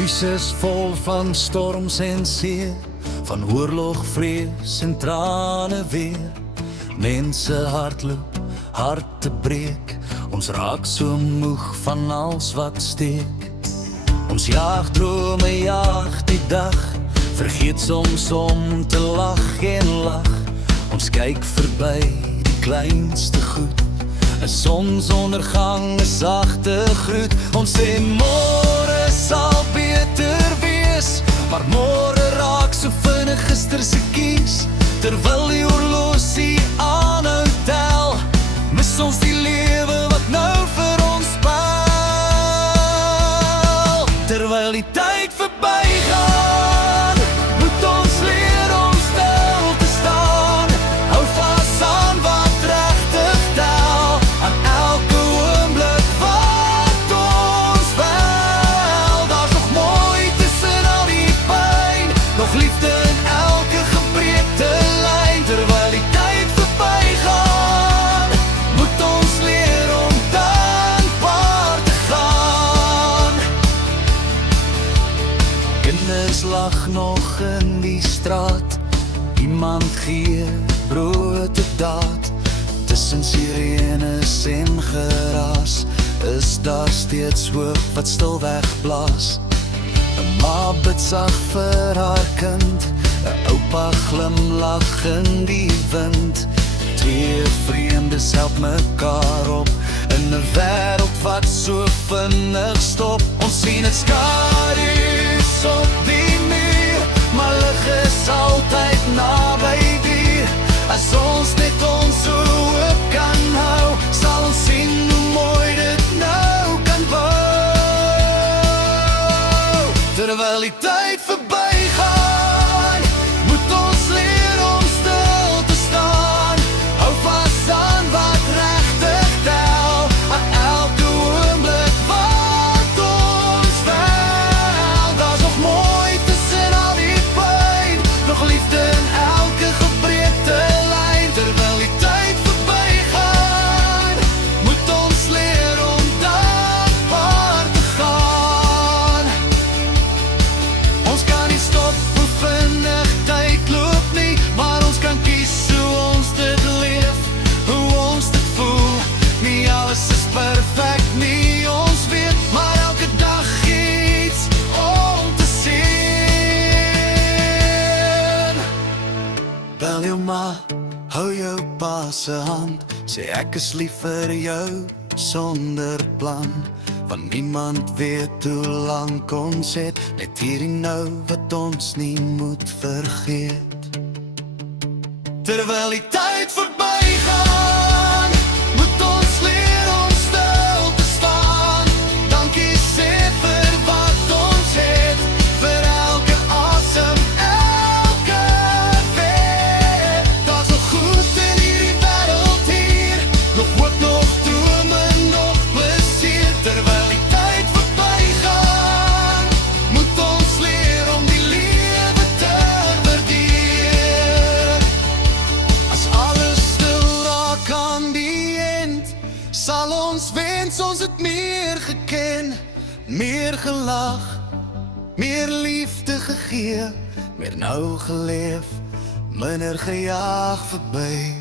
Nuus is vol van storms en see, van oorlog, vrees en trane weer. Mense hardloop, harte breek, ons raak so moeg van alles wat steek. Ons jaag drome, jaag die dag, vergeet soms om te lag en lag. Ons kyk verby die kleinste goed, 'n sonsondergang, 'n sagte groet. Ons sê môre sal beter wees, maar môre raak so vinnig gister se kies. Terwyl die horlosie aanhou tel, mis ons die lewe wat nou vir ons spel. Terwyl die tyd verbygaan, moet ons leer om stil te staan. Hou vas aan wat regtig tel, aan elke oomblik wat ons wel. Daar's nog mooi tussen al die pyn, nog liefde in elke gebreekte lyn. Terwyl die tyd verbygaan, moet ons leer om dankbaar te gaan. Kinders lag nog in die straat, iemand gee brood te daad. Tussen sirenes en geraas, is daar steeds hoop wat stilweg blaas. 'n ma bid sag vir haar kind, 'n oupa glimlag in die wind. Twee vreemdes help mekaar op, in 'n wêreld wat so vinnig stop. Ons sien het skadu's op die muur, maar lig is altyd naby die. As ons net ons oë kan hou, sal ons sien hoe mooi dit nou kan bou. Terwyl die tyd verbygaan, moet ons leer om stil te staan. Hou vas aan wat regtig tel, aan elke oomblik wat ons wel. Daar's nog mooi tussen al die pyn, nog liefde in elke gebreekte lyn. Terwyl die tyd verbygaan, moet ons leer om dankbaar te gaan. Ons kan nie stop hoe vinnig tyd loop nie, maar ons kan kies hoe ons dit leef, hoe ons dit voel. Nie alles is perfek nie, ons weet, maar elke dag iets om te sien. Bel jou ma, hou jou pa se hand, sê ek is lief vir jou sonder plan. Want niemand weet hoe lank ons het, net hier en nou wat ons nie moet vergeet. Terwyl die tyd verbygaan, moet ons leer om stil te staan. Dankie sê vir wat ons het, vir elke asem, elke weer. Daar's nog goed in hierdie wêreld hier, nog hoop, nog drome, nog plesier. Terwyl die tyd verbygaan, moet ons leer om die lewe te waardeer. As alles stil raak aan die end, sal ons wens ons het meer geken, meer gelag, meer liefde gegee, meer nou geleef, minder gejaag verby.